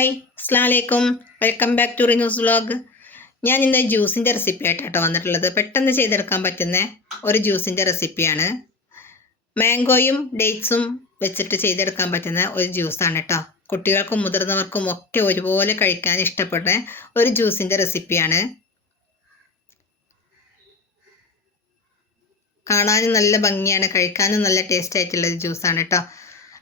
Hi അസ്ലാമലൈക്കും welcome back to റിന്യൂസ് vlog. ഞാൻ ഇന്ന് ജ്യൂസിന്റെ റെസിപ്പി ആയിട്ടാട്ടോ വന്നിട്ടുള്ളത്. പെട്ടെന്ന് ചെയ്തെടുക്കാൻ പറ്റുന്ന ഒരു ജ്യൂസിന്റെ റെസിപ്പിയാണ്. മാംഗോയും ഡേറ്റ്സും വെച്ചിട്ട് ചെയ്തെടുക്കാൻ പറ്റുന്ന ഒരു ജ്യൂസാണ് കേട്ടോ കുട്ടികൾക്കും മുതിർന്നവർക്കും ഒക്കെ ഒരുപോലെ കഴിക്കാൻ ഇഷ്ടപ്പെടുന്ന ഒരു ജ്യൂസിന്റെ റെസിപ്പിയാണ്. കാണാനും നല്ല ഭംഗിയാണ് കഴിക്കാനും നല്ല ടേസ്റ്റ് ആയിട്ടുള്ള ഒരു ജ്യൂസാണ് കേട്ടോ.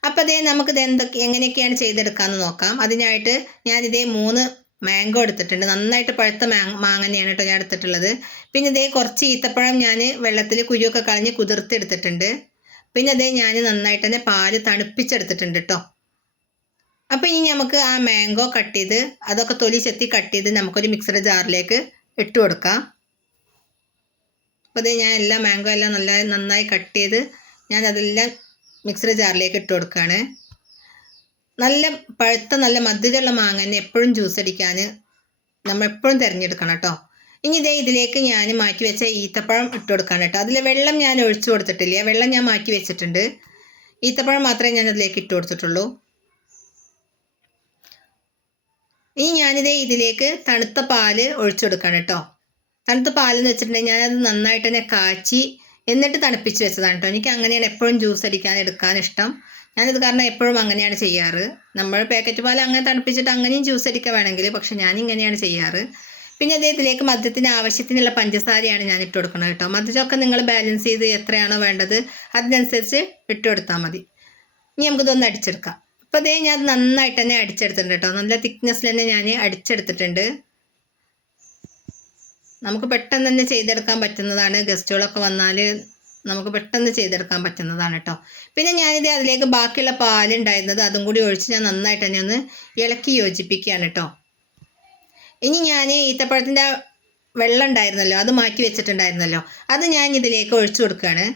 അപ്പോൾ അതേ നമുക്കിത് എന്തൊക്കെ എങ്ങനെയൊക്കെയാണ് ചെയ്തെടുക്കാമെന്ന് നോക്കാം. അതിനായിട്ട് ഞാൻ ഞാനിതേ മൂന്ന് മാംഗോ എടുത്തിട്ടുണ്ട്. നന്നായിട്ട് പഴുത്ത മാങ് മാങ്ങ തന്നെയാണ് കേട്ടോ ഞാൻ എടുത്തിട്ടുള്ളത്. പിന്നെ ഇതേ കുറച്ച് ഈത്തപ്പഴം ഞാൻ വെള്ളത്തിൽ കുരുവൊക്കെ കളഞ്ഞ് കുതിർത്തെടുത്തിട്ടുണ്ട്. പിന്നെ അതേ ഞാൻ നന്നായിട്ട് തന്നെ പാൽ തണുപ്പിച്ചെടുത്തിട്ടുണ്ട് കേട്ടോ അപ്പോൾ ഇനി നമുക്ക് ആ മാംഗോ കട്ട് ചെയ്ത് അതൊക്കെ തൊലി ചെത്തി കട്ട് ചെയ്ത് നമുക്കൊരു മിക്സഡ് ജാറിലേക്ക് ഇട്ട് കൊടുക്കാം. അപ്പോൾ അതേ ഞാൻ എല്ലാ മാംഗോ എല്ലാം നല്ല നന്നായി കട്ട് ചെയ്ത് ഞാൻ അതെല്ലാം മിക്സഡ് ജാറിലേക്ക് ഇട്ട് കൊടുക്കുകയാണ് നല്ല പഴുത്ത നല്ല മധുരമുള്ള മാങ്ങ തന്നെ എപ്പോഴും ജ്യൂസ് അടിക്കാൻ നമ്മൾ എപ്പോഴും തിരഞ്ഞെടുക്കണം കേട്ടോ. ഇനി ഇതേ ഇതിലേക്ക് ഞാൻ മാറ്റി വെച്ച ഈത്തപ്പഴം ഇട്ട് കൊടുക്കാൻ കേട്ടോ. അതിൽ വെള്ളം ഞാൻ ഒഴിച്ചു കൊടുത്തിട്ടില്ല. വെള്ളം ഞാൻ മാറ്റി വെച്ചിട്ടുണ്ട്. ഈത്തപ്പഴം മാത്രമേ ഞാൻ അതിലേക്ക് ഇട്ട് കൊടുത്തിട്ടുള്ളൂ. ഇനി ഞാനിതേ ഇതിലേക്ക് തണുത്ത പാൽ ഒഴിച്ചു കൊടുക്കണം കേട്ടോ. തണുത്ത പാലെന്ന് വെച്ചിട്ടുണ്ടെങ്കിൽ ഞാനത് നന്നായിട്ട് തന്നെ കാച്ചി എന്നിട്ട് തണുപ്പിച്ച് വെച്ചതാണ് കേട്ടോ. എനിക്ക് അങ്ങനെയാണ് എപ്പോഴും ജ്യൂസ് അടിക്കാൻ എടുക്കാൻ ഇഷ്ടം. ഞാനിത് കാരണം എപ്പോഴും അങ്ങനെയാണ് ചെയ്യാറ്. നമ്മൾ പാക്കറ്റ് പാൽ അങ്ങനെ തണുപ്പിച്ചിട്ട് അങ്ങനെയും ജ്യൂസ് അടിക്കാൻ വേണമെങ്കിൽ പക്ഷെ ഞാൻ ഇങ്ങനെയാണ് ചെയ്യാറ്. പിന്നെ അദ്ദേഹത്തിലേക്ക് മദ്യത്തിന് ആവശ്യത്തിനുള്ള പഞ്ചസാരയാണ് ഞാൻ ഇട്ട് കൊടുക്കുന്നത് കേട്ടോ. മദ്യമൊക്കെ നിങ്ങൾ ബാലൻസ് ചെയ്ത് എത്രയാണോ വേണ്ടത് അതിനനുസരിച്ച് ഇട്ട് കൊടുത്താൽ മതി. ഇനി നമുക്കിതൊന്ന് അടിച്ചെടുക്കാം. അപ്പോൾ അതേ ഞാൻ നന്നായിട്ട് തന്നെ അടിച്ചെടുത്തിട്ടുണ്ട് കേട്ടോ. നല്ല തിക്നെസ്സിൽ തന്നെ ഞാൻ അടിച്ചെടുത്തിട്ടുണ്ട്. നമുക്ക് പെട്ടെന്ന് തന്നെ ചെയ്തെടുക്കാൻ പറ്റുന്നതാണ്. ഗസ്റ്റുകളൊക്കെ വന്നാൽ നമുക്ക് പെട്ടെന്ന് ചെയ്തെടുക്കാൻ പറ്റുന്നതാണ് കേട്ടോ പിന്നെ ഞാനിത് അതിലേക്ക് ബാക്കിയുള്ള പാലുണ്ടായിരുന്നത് അതും കൂടി ഒഴിച്ച് ഞാൻ നന്നായിട്ട് തന്നെ ഒന്ന് ഇളക്കി യോജിപ്പിക്കുകയാണ് കേട്ടോ ഇനി ഞാൻ ഈത്തപ്പഴത്തിന്റെ വെള്ളം ഉണ്ടായിരുന്നല്ലോ അത് മാറ്റി വെച്ചിട്ടുണ്ടായിരുന്നല്ലോ അത് ഞാൻ ഇതിലേക്ക് ഒഴിച്ചു കൊടുക്കുകയാണ്.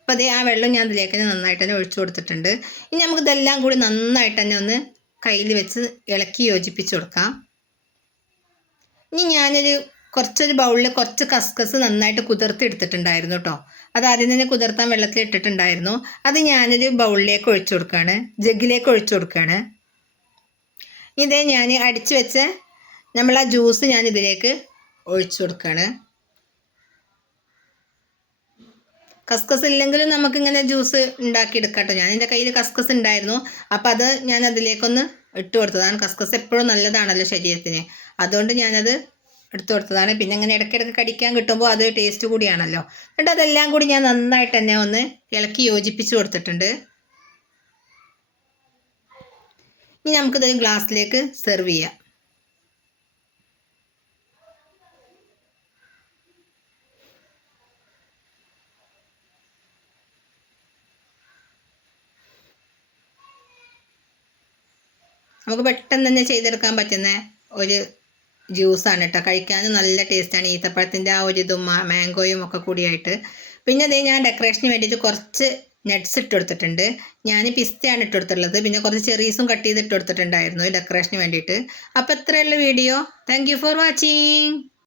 അപ്പോൾ അതേ ആ വെള്ളം ഞാൻ ഇതിലേക്ക് തന്നെ നന്നായിട്ട് തന്നെ ഒഴിച്ചു കൊടുത്തിട്ടുണ്ട്. ഇനി നമുക്ക് ഇതെല്ലാം കൂടി നന്നായിട്ട് തന്നെ ഒന്ന് കയ്യിൽ വെച്ച് ഇളക്കി യോജിപ്പിച്ച് കൊടുക്കാം. ഇനി ഞാനൊരു കുറച്ചൊരു ബൗളിൽ കുറച്ച് കസ്കസ് നന്നായിട്ട് കുതിർത്തി എടുത്തിട്ടുണ്ടായിരുന്നു കേട്ടോ അത് ആദ്യം തന്നെ കുതിർത്താൻ വെള്ളത്തിൽ ഇട്ടിട്ടുണ്ടായിരുന്നു. അത് ഞാനൊരു ബൗളിലേക്ക് ഒഴിച്ചു കൊടുക്കുകയാണ് ജഗ്ഗിലേക്ക് ഒഴിച്ചു കൊടുക്കുകയാണ് ഇതേ ഞാൻ അടിച്ചു വെച്ച നമ്മൾ ആ ജ്യൂസ് ഞാൻ ഇതിലേക്ക് ഒഴിച്ചു കൊടുക്കുകയാണ് കസ്കസ് ഇല്ലെങ്കിലും നമുക്കിങ്ങനെ ജ്യൂസ് ഉണ്ടാക്കിയെടുക്കാം കേട്ടോ ഞാൻ എന്റെ കയ്യിൽ കസ്കസ് ഉണ്ടായിരുന്നു. അപ്പോൾ അത് ഞാൻ അതിലേക്കൊന്ന് ഇട്ട് കൊടുത്തതാണ് കസ്കസ് എപ്പോഴും നല്ലതാണല്ലോ ശരീരത്തിന്. അതുകൊണ്ട് ഞാനത് എടുത്തു കൊടുത്തതാണ്. പിന്നെ ഇങ്ങനെ ഇടയ്ക്കിടയ്ക്ക് കടിക്കാൻ കിട്ടുമ്പോൾ അത് ടേസ്റ്റ് കൂടിയാണല്ലോ. എന്നിട്ട് അതെല്ലാം കൂടി ഞാൻ നന്നായിട്ട് തന്നെ ഒന്ന് ഇളക്കി യോജിപ്പിച്ച് കൊടുത്തിട്ടുണ്ട്. ഇനി നമുക്കിത് ഗ്ലാസ്സിലേക്ക് സെർവ് ചെയ്യാം. നമുക്ക് പെട്ടെന്ന് തന്നെ ചെയ്തെടുക്കാൻ പറ്റുന്ന ഒരു ജ്യൂസാണ് കേട്ടോ. കഴിക്കാനും നല്ല ടേസ്റ്റാണ് ഈത്തപ്പഴത്തിന്റെ ആ ഒരു ഇതും മാംഗോയും ഒക്കെ കൂടിയായിട്ട്. പിന്നെ അതേ ഞാൻ ഡെക്കറേഷന് വേണ്ടിയിട്ട് കുറച്ച് നട്ട്സ് ഇട്ട് കൊടുത്തിട്ടുണ്ട്. ഞാൻ പിസ്തയാണ് ഇട്ട് കൊടുത്തിട്ടുള്ളത്. പിന്നെ കുറച്ച് ചെറീസും കട്ട് ചെയ്ത് ഇട്ട് കൊടുത്തിട്ടുണ്ടായിരുന്നു ഡെക്കറേഷന് വേണ്ടിയിട്ട്. അപ്പോൾ ഇത്രയുള്ള വീഡിയോ താങ്ക് ഫോർ വാച്ചിങ്